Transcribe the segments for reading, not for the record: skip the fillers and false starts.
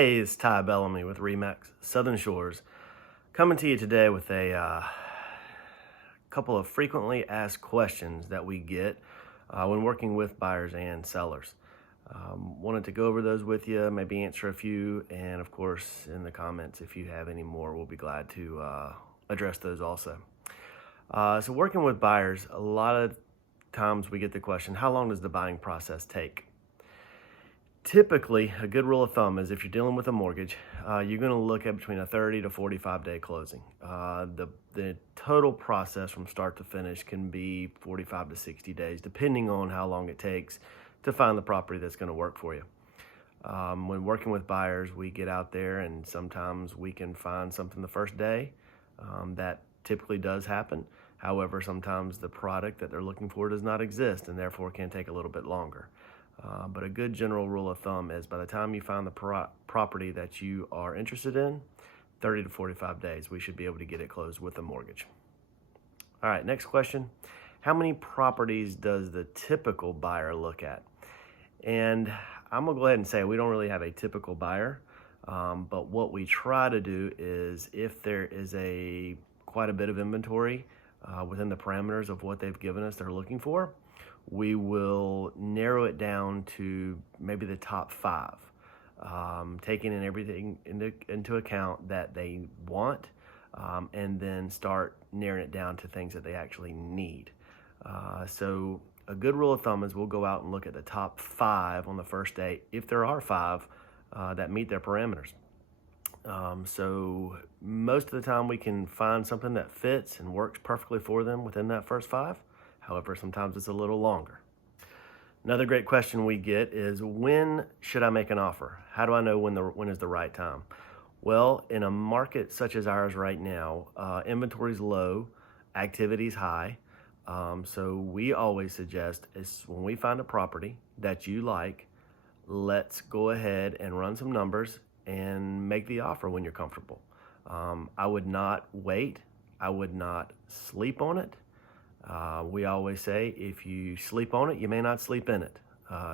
Hey, it's Ty Bellamy with Remax Southern Shores, coming to you today with a couple of frequently asked questions that we get when working with buyers and sellers. Wanted to go over those with you, maybe answer a few, and of course, in the comments, if you have any more, we'll be glad to address those also. So working with buyers, a lot of times we get the question, how long does the buying process take? Typically, a good rule of thumb is if you're dealing with a mortgage, you're going to look at between a 30 to 45 day closing. The total process from start to finish can be 45 to 60 days, depending on how long it takes to find the property that's going to work for you. When working with buyers, we get out there and sometimes we can find something the first day. That typically does happen. However, sometimes the product that they're looking for does not exist and therefore can take a little bit longer. But a good general rule of thumb is by the time you find the property that you are interested in, 30 to 45 days, we should be able to get it closed with a mortgage. All right, next question. How many properties does the typical buyer look at? And I'm gonna go ahead and say we don't really have a typical buyer, but what we try to do is if there is quite a bit of inventory within the parameters of what they've given us they're looking for, we will narrow it down to maybe the top five, taking in everything into account that they want, and then start narrowing it down to things that they actually need. So a good rule of thumb is we'll go out and look at the top five on the first day, if there are five that meet their parameters. So most of the time we can find something that fits and works perfectly for them within that first five. However, sometimes it's a little longer. Another great question we get is, when should I make an offer? How do I know when is the right time? Well, in a market such as ours right now, inventory is low, activity is high. So we always suggest is when we find a property that you like, let's go ahead and run some numbers and make the offer when you're comfortable. I would not wait. I would not sleep on it. We always say if you sleep on it, you may not sleep in it.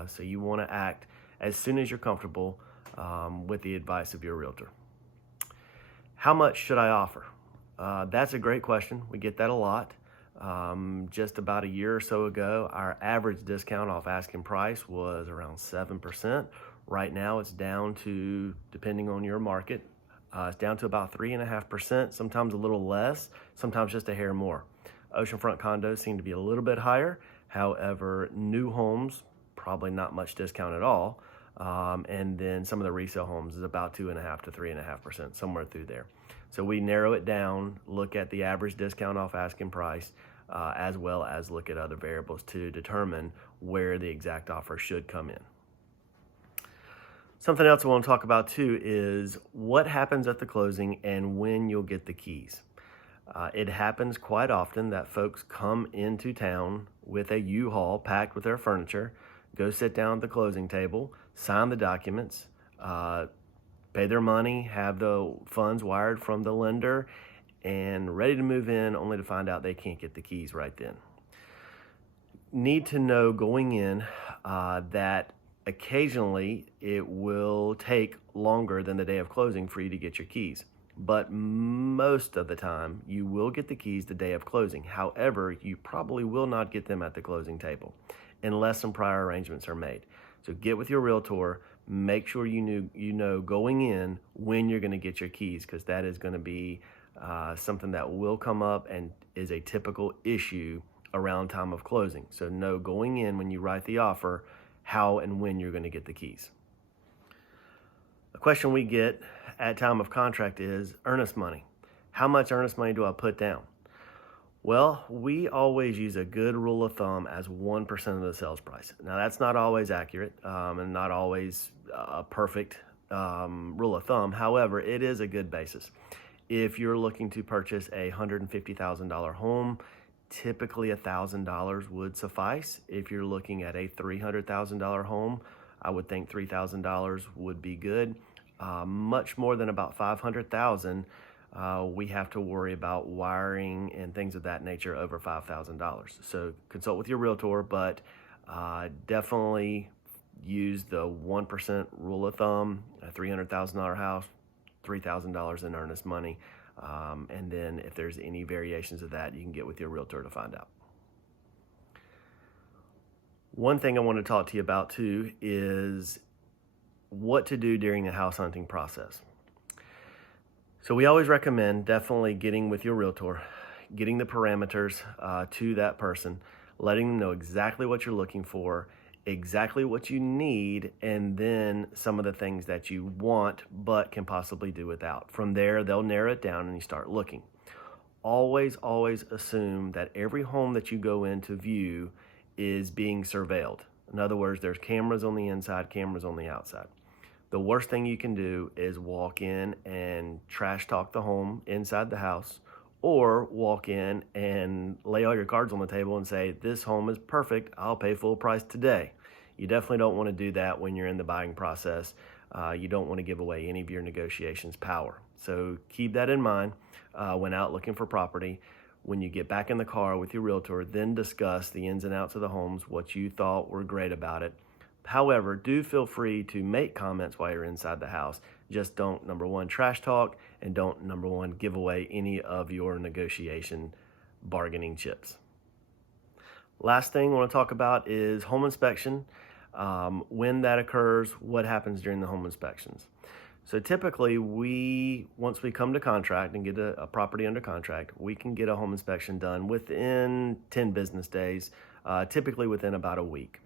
So you want to act as soon as you're comfortable with the advice of your realtor. How much should I offer? That's a great question. We get that a lot. Just about a year or so ago, our average discount off asking price was around 7%. Right now it's down to, depending on your market, it's down to about 3.5%, sometimes a little less, sometimes just a hair more. Oceanfront condos seem to be a little bit higher. However, new homes, probably not much discount at all. And then some of the resale homes is about 2.5 to 3.5%, somewhere through there. So we narrow it down, look at the average discount off asking price, as well as look at other variables to determine where the exact offer should come in. Something else I want to talk about too is what happens at the closing and when you'll get the keys. It happens quite often that folks come into town with a U-Haul packed with their furniture, go sit down at the closing table, sign the documents, pay their money, have the funds wired from the lender, and ready to move in, only to find out they can't get the keys right then. Need to know going in that occasionally it will take longer than the day of closing for you to get your keys. But most of the time, you will get the keys the day of closing. However, you probably will not get them at the closing table unless some prior arrangements are made. So get with your realtor, make sure you know going in when you're going to get your keys, because that is going to be something that will come up and is a typical issue around time of closing. So know going in when you write the offer how and when you're going to get the keys. A question we get at time of contract is earnest money. How much earnest money do I put down? Well, we always use a good rule of thumb as 1% of the sales price. Now, that's not always accurate and not always a perfect rule of thumb. However, it is a good basis. If you're looking to purchase a $150,000 home, typically $1,000 would suffice. If you're looking at a $300,000 home, I would think $3,000 would be good. Much more than about $500,000, we have to worry about wiring and things of that nature over $5,000. So consult with your realtor, but definitely use the 1% rule of thumb. A $300,000 house, $3,000 in earnest money. And then if there's any variations of that, you can get with your realtor to find out. One thing I want to talk to you about too is what to do during the house hunting process. So we always recommend definitely getting with your realtor, getting the parameters to that person, letting them know exactly what you're looking for, exactly what you need, and then some of the things that you want but can possibly do without. From there, they'll narrow it down and you start looking. Always assume that every home that you go in to view is being surveilled. In other words, there's cameras on the inside, cameras on the outside. The worst thing you can do is walk in and trash talk the home inside the house, or walk in and lay all your cards on the table and say, this home is perfect, I'll pay full price today. You definitely don't want to do that when you're in the buying process. You don't want to give away any of your negotiations power. So keep that in mind when out looking for property. When you get back in the car with your realtor, then discuss the ins and outs of the homes, what you thought were great about it. However, do feel free to make comments while you're inside the house. Just don't, number one, trash talk, and don't, number one, give away any of your negotiation bargaining chips. Last thing I want to talk about is home inspection. When that occurs, what happens during the home inspections. So typically, once we come to contract and get a property under contract, we can get a home inspection done within 10 business days, typically within about a week.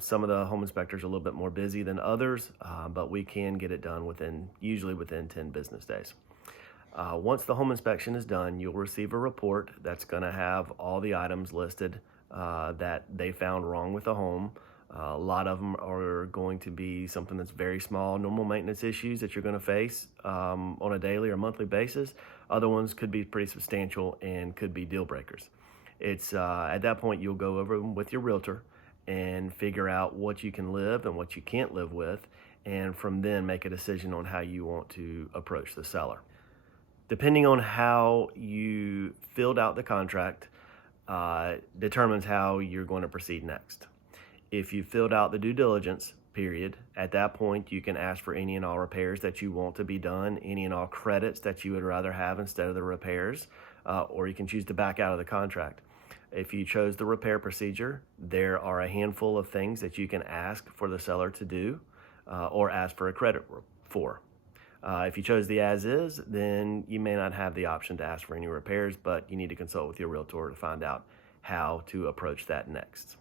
Some of the home inspectors are a little bit more busy than others, but we can get it done usually within 10 business days. Once the home inspection is done, you'll receive a report that's going to have all the items listed that they found wrong with the home. A lot of them are going to be something that's very small, normal maintenance issues that you're going to face on a daily or monthly basis. Other ones could be pretty substantial and could be deal breakers. It's at that point you'll go over them with your realtor and figure out what you can live and what you can't live with, and from then make a decision on how you want to approach the seller. Depending on how you filled out the contract determines how you're going to proceed next. If you filled out the due diligence period, at that point you can ask for any and all repairs that you want to be done, any and all credits that you would rather have instead of the repairs, or you can choose to back out of the contract. If you chose the repair procedure, there are a handful of things that you can ask for the seller to do or ask for a credit for. If you chose the as is, then you may not have the option to ask for any repairs, but you need to consult with your realtor to find out how to approach that next.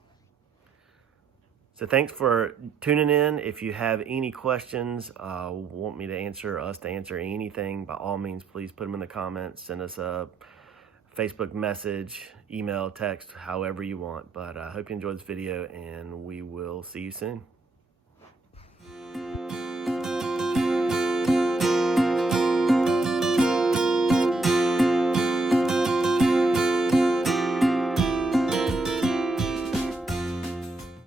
So thanks for tuning in. If you have any questions, want me to answer, us to answer anything, by all means, please put them in the comments. Send us a Facebook message, email, text, however you want. But I hope you enjoyed this video, and we will see you soon.